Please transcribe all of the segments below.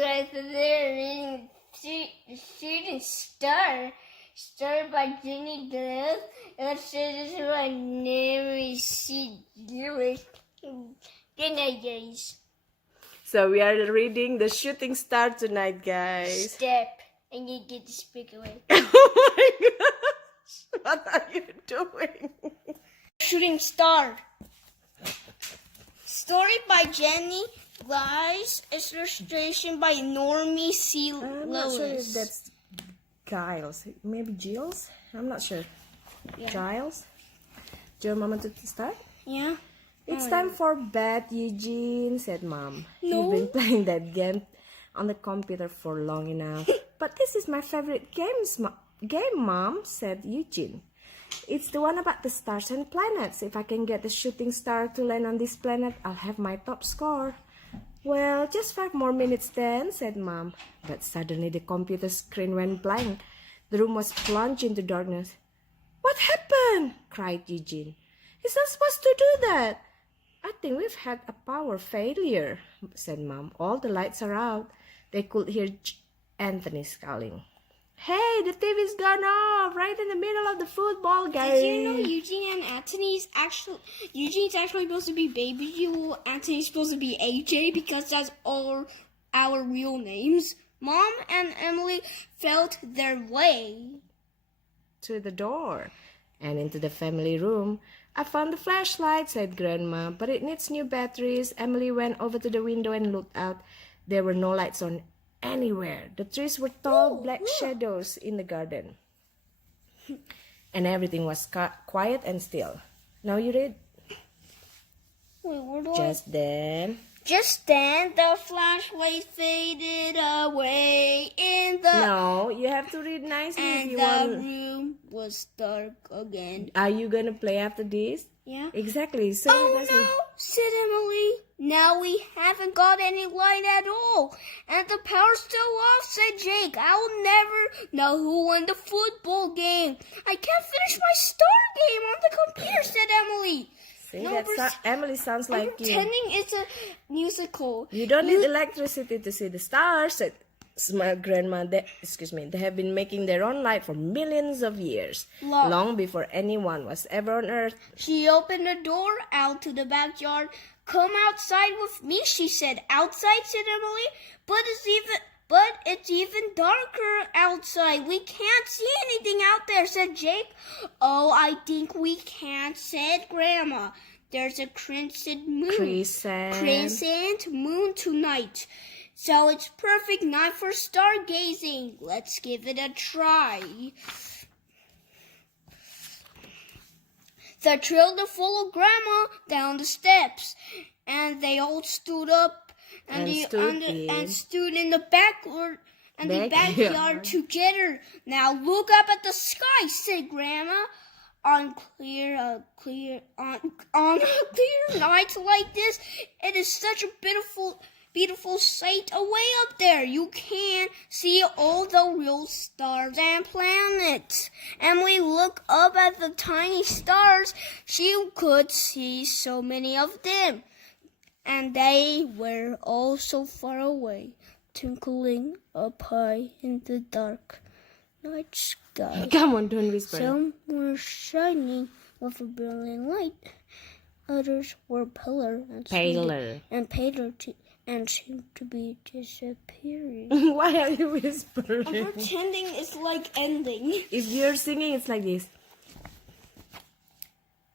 guys, so they're reading Shooting Star by Jenny Glove. And so this is my name is Good night, guys. So we are reading The Shooting Star tonight, guys. Step, and you get to speak away. Oh my gosh! What are you doing? Shooting Star. Story by Jenny Glove. Illustration by Normie C. I'm Lewis. not sure if that's Giles. Maybe Giles? I'm not sure. Yeah. Giles? Do you want Mama to start? Yeah. It's time for bed, Eugene, said Mom. No. You've been playing that game on the computer for long enough. But this is my favorite game, Mom, said Eugene. It's the one about the stars and planets. If I can get the shooting star to land on this planet, I'll have my top score. Well, just 5 more minutes then, said Mom. But suddenly the computer screen went blank. The room was plunged into darkness. What happened? Cried Eugene. He's not supposed to do that. I think we've had a power failure, said Mom. All the lights are out. They could hear Anthony calling. Hey, the TV's gone off right in the middle of the football game. Did you know Eugene and Anthony's Eugene's actually supposed to be Baby Jewel, Anthony's supposed to be AJ because that's all our real names. Mom and Emily felt their way to the door and into the family room. I found the flashlight, said Grandma, but it needs new batteries. Emily went over to the window and looked out. There were no lights on anywhere. The trees were tall black shadows in the garden. And everything was quiet and still. Now you read. Wait, where do Just then, the flashlight faded away in the No, you have to read nicely if and you the want. room was dark again. Are you gonna play after this? Yeah. Exactly. So Oh that's no, said Emily. Now we haven't got any light at all. And the power's still off, said Jake. I'll never know who won the football game. I can't finish my star game on the computer, said Emily. See, No, Emily sounds I'm like you. pretending it's a musical. You don't need electricity to see the stars, said my grandma. They have been making their own light for millions of years, long before anyone was ever on Earth. She opened the door out to the backyard. Come outside with me, she said. Outside, said Emily. But it's even darker outside. We can't see anything out there, said Jake. Oh, I think we can, said Grandma. There's a crescent moon tonight. So it's perfect night for stargazing. Let's give it a try. The children followed Grandma down the steps, and they all stood up and stood in the backyard together. Now look up at the sky, said Grandma. On a clear night like this, it is such a beautiful sight away up there. You can see all the real stars and planets. Emily looked up at the tiny stars. She could see so many of them, and they were all so far away, twinkling up high in the dark night sky. Come on, don't whisper. Some were shining with a brilliant light. Others were paler and paler and seemed to be disappearing. Why are you whispering? I'm pretending it's like ending. If you're singing, it's like this.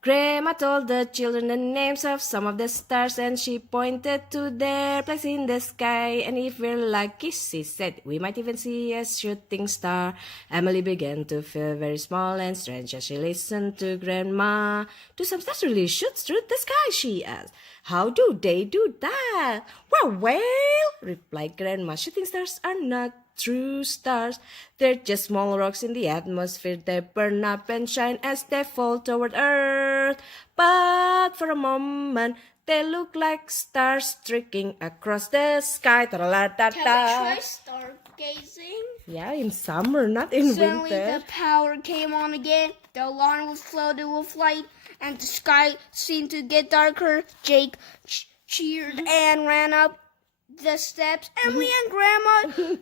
Grandma told the children the names of some of the stars, and she pointed to their place in the sky. And if we're lucky, she said, we might even see a shooting star. Emily began to feel very small and strange as she listened to Grandma. Do some stars really shoot through the sky? She asked. How do they do that? Well, replied Grandma. Shooting stars are not true stars. They're just small rocks in the atmosphere. They burn up and shine as they fall toward Earth. But for a moment, they look like stars streaking across the sky. Can we try stargazing? Yeah, in summer, not in Suddenly winter. the power came on again. The alarm was flooded with light, and the sky seemed to get darker. Jake cheered and ran up the steps. Emily and Grandma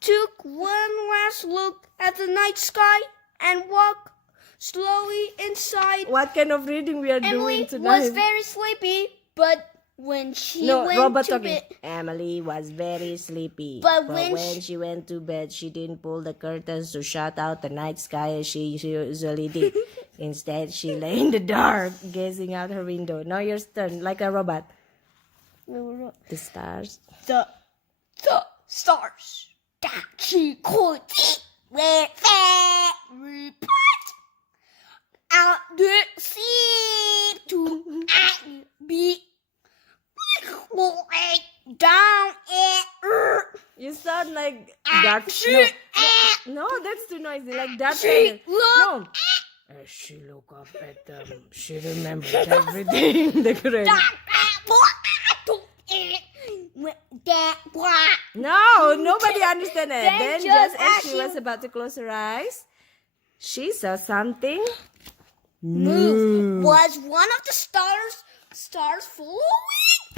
took one last look at the night sky and walked slowly inside. What kind of reading we are Emily doing tonight? was very sleepy, but when she No, went Robert to talking. bed, Emily was very sleepy. But But when when she went to bed, she didn't pull the curtains to shut out the night sky as she usually did. Instead, she lay in the dark, gazing out her window. Now your turn, like a robot. The stars. the stars that she could see were very bright out the sea to be down it. You sound like Darth. No, that's too noisy. Like Darth She Vader. No. looked As she looked up at them, she remembered everything. The great. No, nobody understood it. Then Then, just just as as she she- was about to close her eyes, she saw something Move. Was one of the stars following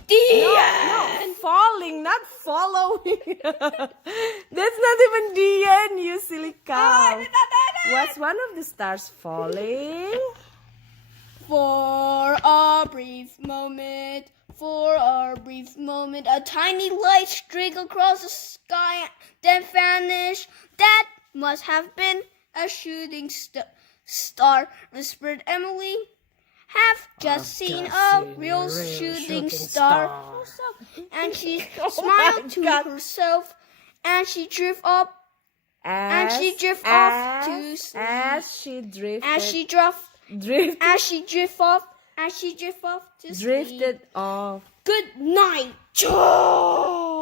the No, falling, not following. That's not even the end, you silly cow. Was one of the stars falling? For a brief moment, a tiny light streaked across the sky, then vanished. That must have been a shooting star, whispered Emily. Have just seen a real shooting star. And she smiled to God. herself, and she drifted up, As she drift off to sleep. As she drifted, as she drift off to sleep. drifted off. Good night, Joe.